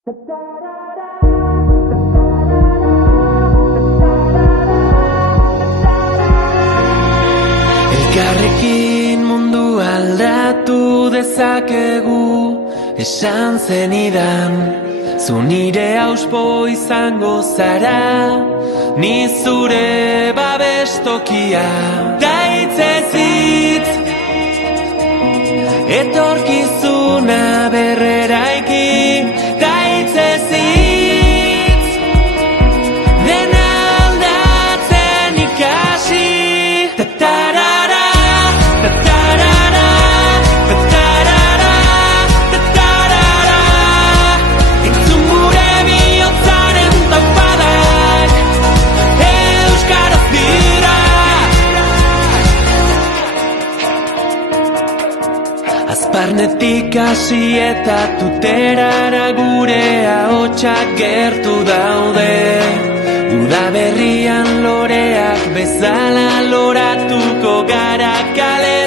Elkarrekin mundu aldatu dezakegu, esan zenidan. Zu nire auspo izango zara, ni zure babestokia. Da hitzez hitz, etorkizuna berreraiki. Da hitzez hitz, dena aldatzen ikasi. Ta-tarara, ta-tarara, ta-tarara, ta-tarara. Entzun gure bihotzaren taupadak, euskaraz dira. Azparnetik hasi eta tuterara gure ahotsak gertu daude. Udaberrian loreak bezala loratuko gara kale